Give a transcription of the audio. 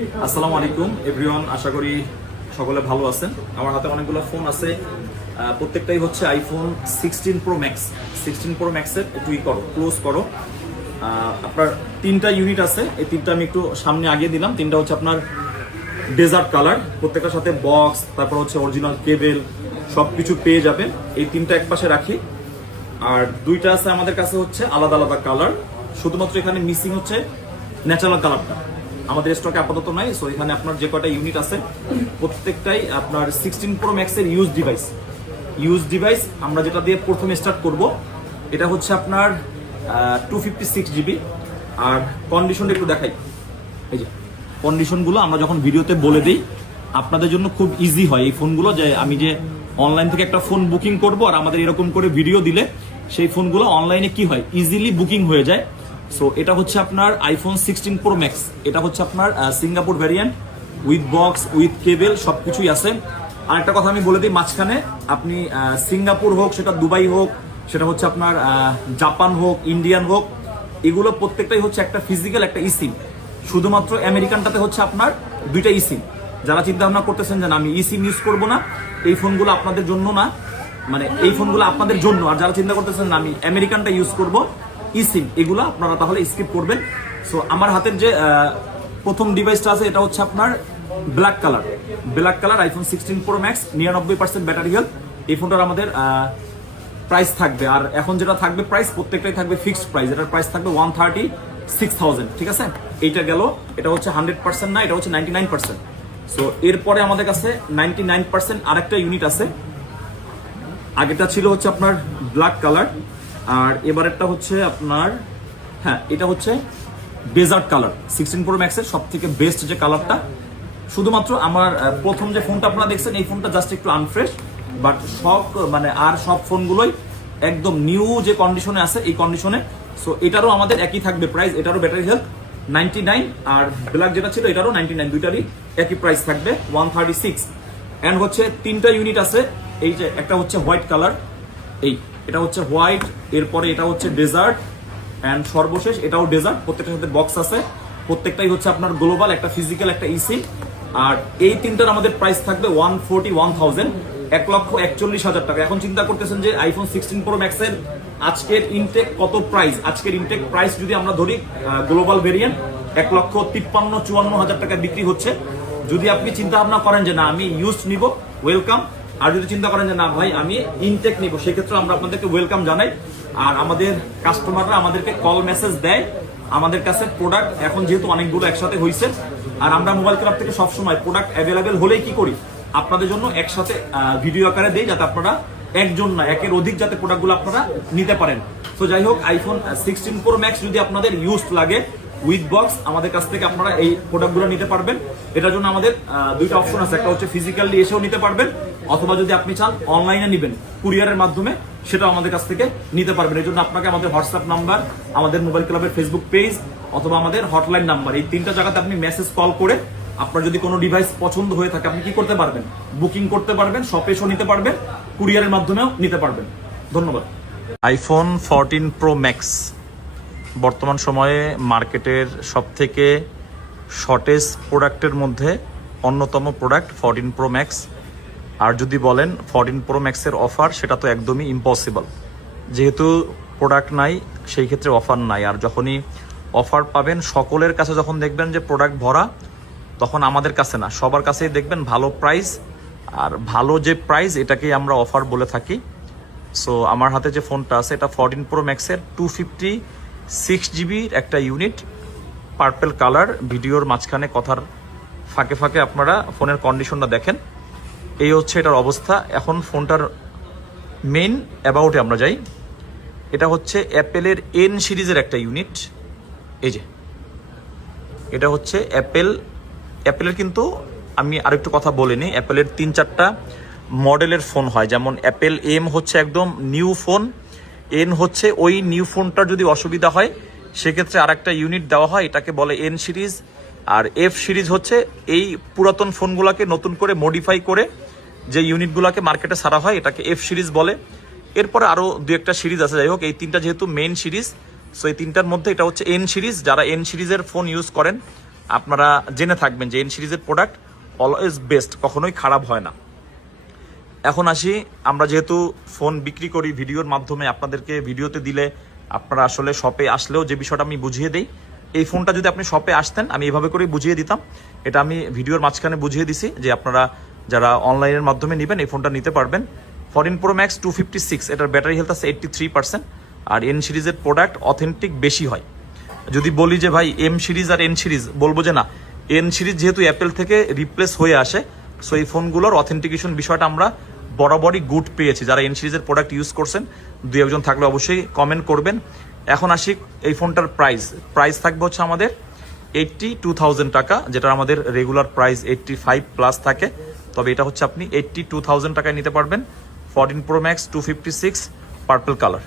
আসসালামু আলাইকুম এভরিওয়ান, আশা করি সকলে ভালো আছেন। আমার হাতে অনেকগুলো ফোন আছে, প্রত্যেকটাই হচ্ছে আইফোন 16 প্রো ম্যাক্স। 16 প্রো ম্যাক্সের একটু ক্লোজ করো। আপনার তিনটা ইউনিট আছে, এই তিনটা আমি একটু সামনে আগিয়ে দিলাম। তিনটা হচ্ছে আপনার ডেজার্ট কালার, প্রত্যেকটার সাথে বক্স, তারপর হচ্ছে অরিজিনাল কেবেল সব কিছু পেয়ে যাবেন। এই তিনটা এক পাশে রাখি। আর দুইটা আছে আমাদের কাছে হচ্ছে আলাদা আলাদা কালার, শুধুমাত্র এখানে মিসিং হচ্ছে ন্যাচারাল কালারটা আমাদের স্টকে আপাতত নাই। সো এখানে আপনার যে কয়টা ইউনিট আছে প্রত্যেকটাই আপনার 16 প্রো ম্যাক্সের ইউজ ডিভাইস। আমরা যেটা দিয়ে প্রথমে স্টার্ট করব এটা হচ্ছে আপনার 256 জিবি। আর কন্ডিশনটা একটু দেখাই। এই যে কন্ডিশনগুলো আমরা যখন ভিডিওতে বলে দিই আপনাদের জন্য খুব ইজি হয় এই ফোনগুলো, যে আমি যে অনলাইন থেকে একটা ফোন বুকিং করব আর আমাদের এরকম করে ভিডিও দিলে সেই ফোনগুলো অনলাইনে কি হয়, ইজিলি বুকিং হয়ে যায়। সো এটা হচ্ছে আপনার আইফোন 16 প্রো ম্যাক্স। এটা হচ্ছে আপনার Singapore variant, with box with cable সবকিছুই আছে। আর একটা কথা আমি বলে দিই মাঝখানে, আপনি সিঙ্গাপুর হোক, সেটা দুবাই হোক, সেটা হচ্ছে আপনার জাপান হোক, ইন্ডিয়ান হোক, এগুলো প্রত্যেকটাই হচ্ছে একটা ফিজিক্যাল একটা ইসিম। শুধুমাত্র আমেরিকানটাতে হচ্ছে আপনার দুইটা ইসিম। যারা চিন্তা ভাবনা করতেছেন যে আমি ইসিম ইউজ করবো না, এই ফোনগুলো আপনাদের জন্য না, মানে এই ফোনগুলো আপনাদের জন্য। আর যারা চিন্তা করতেছেন না আমি আমেরিকানটা ইউজ করব, ইসিম, এগুলো আপনারা তাহলে স্কিপ করবেন। সো আমার হাতের যে প্রথম ডিভাইসটা আছে এটা হচ্ছে আপনার black colour iPhone 16 pro max, 99% battery health. এই ফোনটার আমাদের প্রাইস থাকবে, আর এখন যেটা থাকবে প্রাইস প্রত্যেকটাই থাকবে ফিক্সড প্রাইস। এটার প্রাইস থাকবে 136,000, ঠিক আছে? এইটা গেল, এটা হচ্ছে 100% না, এটা হচ্ছে 99%। সো এরপরে আমাদের কাছে 99% আরেকটা ইউনিট আছে। আগেটা ছিল হচ্ছে আপনার ব্ল্যাক কালার, আর এবারেরটা হচ্ছে আপনার এটা হচ্ছে ডেজার্ট কালার। 16 প্রো ম্যাক্সের সব থেকে বেস্ট যে কালারটা। শুধুমাত্র আমার প্রথম যে ফোনটা আপনারা দেখছেন এই ফোনটা জাস্ট একটু আনফ্রেশ, বাট সব ফোনগুলোই একদম নিউ যে কন্ডিশনে আছে এই কন্ডিশনে। সো এটারও আমাদের একই থাকবে প্রাইস, এটারও ব্যাটারি হেলথ 99, আর ব্ল্যাক যেটা ছিল এটারও 99, দুইটারই একই প্রাইস থাকবে 136। এন্ড হচ্ছে তিনটা ইউনিট আছে। এই যে একটা হচ্ছে হোয়াইট কালার, এটা হচ্ছে হোয়াইট, এরপরে এটা হচ্ছে ডেজার্ট, এন্ড সর্বশেষ এটাও ডেজার্ট। প্রত্যেকটার সাথে বক্স আছে, প্রত্যেকটাই হচ্ছে আপনার গ্লোবাল, একটা ফিজিক্যাল, একটা ইসি। আর এই তিনটার আমাদের প্রাইস থাকবে 141,000, 1,41,000 টাকা। এখন চিন্তা করতেছেন যে আইফোন 16 প্রো ম্যাক্সের আজকের ইনটেক কত প্রাইস। আজকের ইনটেক প্রাইস যদি আমরা ধরি গ্লোবাল ভেরিয়েন্ট 1,53,54,000 টাকায় বিক্রি হচ্ছে। যদি আপনি চিন্তা ভাবনা করেন যে না আমি ইউজ নিব, ওয়েলকাম। আর যদি চিন্তা করেন যে না ভাই আমি ইনটেক নিব, সেক্ষেত্রে আমরা আপনাদেরকে ওয়েলকাম জানাই। আর আমাদের কাস্টমাররা আমাদেরকে কল মেসেজ দেয়। আমাদের কাছে প্রোডাক্ট এখন যেহেতু অনেকগুলো একসাথে হয়েছে, আর আমরা মোবাইল ক্লাব থেকে সবসময় প্রোডাক্ট অ্যাভেলেবেল হলেই কি করি, আপনাদের জন্য একসাথে ভিডিও আকারে দেই, যাতে আপনারা একজন না একের অধিক যাতে প্রোডাক্টগুলো আপনারা নিতে পারেন। তো যাই হোক, আইফোন 16 প্রো ম্যাক্স যদি আপনাদের ইউজ লাগে উইথ বক্স, আমাদের কাছ থেকে আপনারা এই প্রোডাক্টগুলো নিতে পারবেন। এটার জন্য আমাদের দুইটা অপশন আছে, একটা হচ্ছে ফিজিক্যালি এসেও নিতে পারবেন, অথবা যদি আপনি চান অনলাইনে নেবেন কুরিয়ারের মাধ্যমে, সেটাও আমাদের কাছ থেকে নিতে পারবেন। এই জন্য আপনাকে আমাদের হোয়াটসঅ্যাপ নাম্বার, আমাদের মোবাইল ক্লাবের ফেসবুক পেজ, অথবা আমাদের হটলাইন নাম্বার, এই তিনটা জায়গাতে আপনি মেসেজ কল করে আপনার যদি কোনো ডিভাইস পছন্দ হয়ে থাকে আপনি কি করতে পারবেন, বুকিং করতে পারবেন, শপে এসেও নিতে পারবেন, কুরিয়ারের মাধ্যমেও নিতে পারবেন। ধন্যবাদ। আইফোন 14 প্রো ম্যাক্স বর্তমান সময়ে মার্কেটের সবথেকে শর্টেজ প্রোডাক্টের মধ্যে অন্যতম প্রোডাক্ট 14 প্রো ম্যাক্স। আর যদি বলেন 14 প্রো ম্যাক্সের অফার, সেটা তো একদমই ইম্পসিবল। যেহেতু প্রোডাক্ট নাই সেই ক্ষেত্রে অফার নাই। আর যখনই অফার পাবেন সকলের কাছে যখন দেখবেন যে প্রোডাক্ট ভরা, তখন আমাদের কাছে না সবার কাছেই দেখবেন ভালো প্রাইস। আর ভালো যে প্রাইস এটাকেই আমরা অফার বলে থাকি। সো আমার হাতে যে ফোনটা আছে এটা 14 প্রো ম্যাক্সের 256 জিবির একটা ইউনিট, পার্পেল কালার। ভিডিওর মাঝখানে কথার ফাঁকে ফাঁকে আপনারা ফোনের কন্ডিশনটা দেখেন। এই হচ্ছে এটার অবস্থা। এখন ফোনটার মেইন অ্যাবাউটে আমরা যাই। এটা হচ্ছে অ্যাপেলের এন সিরিজের একটা ইউনিট। এই যে এটা হচ্ছে অ্যাপেলের, কিন্তু আমি আরেকটু কথা বলে নিই, অ্যাপেলের 3-4টা মডেলের ফোন হয়। যেমন অ্যাপেল এম হচ্ছে একদম নিউ ফোন, এন হচ্ছে ওই নিউ ফোনটার যদি অসুবিধা হয় সেক্ষেত্রে আরেকটা ইউনিট দেওয়া হয়, এটাকে বলে এন সিরিজ। আর এফ সিরিজ হচ্ছে এই পুরাতন ফোনগুলোকে নতুন করে মডিফাই করে যে ইউনিটগুলোকে মার্কেটে ছাড়া হয়, এটাকে এফ সিরিজ বলে। এরপরে আরও 2-1টা সিরিজ আছে। যাই হোক, এই তিনটা যেহেতু মেইন সিরিজ, সো এই তিনটার মধ্যে এটা হচ্ছে এন সিরিজ। যারা এন সিরিজের ফোন ইউজ করেন আপনারা জেনে থাকবেন যে এন সিরিজের প্রোডাক্ট অলওয়েজ বেস্ট, কখনোই খারাপ হয় না। এখন আসি, আমরা যেহেতু ফোন বিক্রি করি ভিডিওর মাধ্যমে, আপনাদেরকে ভিডিওতে দিলে আপনারা আসলে শপে আসলেও যে বিষয়টা আমি বুঝিয়ে দিই, এই ফোনটা যদি আপনি শপে আসতেন আমি এভাবে করেই বুঝিয়ে দিতাম। এটা আমি ভিডিওর মাঝখানে বুঝিয়ে দিছি যে আপনারা যারা অনলাইনের মাধ্যমে নেবেন এই ফোনটা নিতে পারবেন। 14 Pro Max 256, এটার ব্যাটারি হেলথ আছে 83%। আর এন সিরিজের প্রোডাক্ট অথেন্টিক বেশি হয়। যদি বলি যে ভাই এম সিরিজ আর এন সিরিজ, বলবো যে না, এন সিরিজ যেহেতু অ্যাপেল থেকে রিপ্লেস হয়ে আসে, সো এই ফোনগুলোর অথেন্টিকেশন বিষয়টা আমরা বরাবরই গুড পেয়েছি। যারা এন সিরিজের প্রোডাক্ট ইউজ করছেন, দুই একজন থাকলে অবশ্যই কমেন্ট করবেন। এখন আসি এই ফোনটার প্রাইস থাকবে হচ্ছে আমাদের 82,000 টাকা, যেটা আমাদের রেগুলার প্রাইস 85 প্লাস থাকে। তবে এটা হচ্ছে আপনি 82,000 টাকায় নিতে পারবেন। 14 Pro Max 256 পার্পল কালার।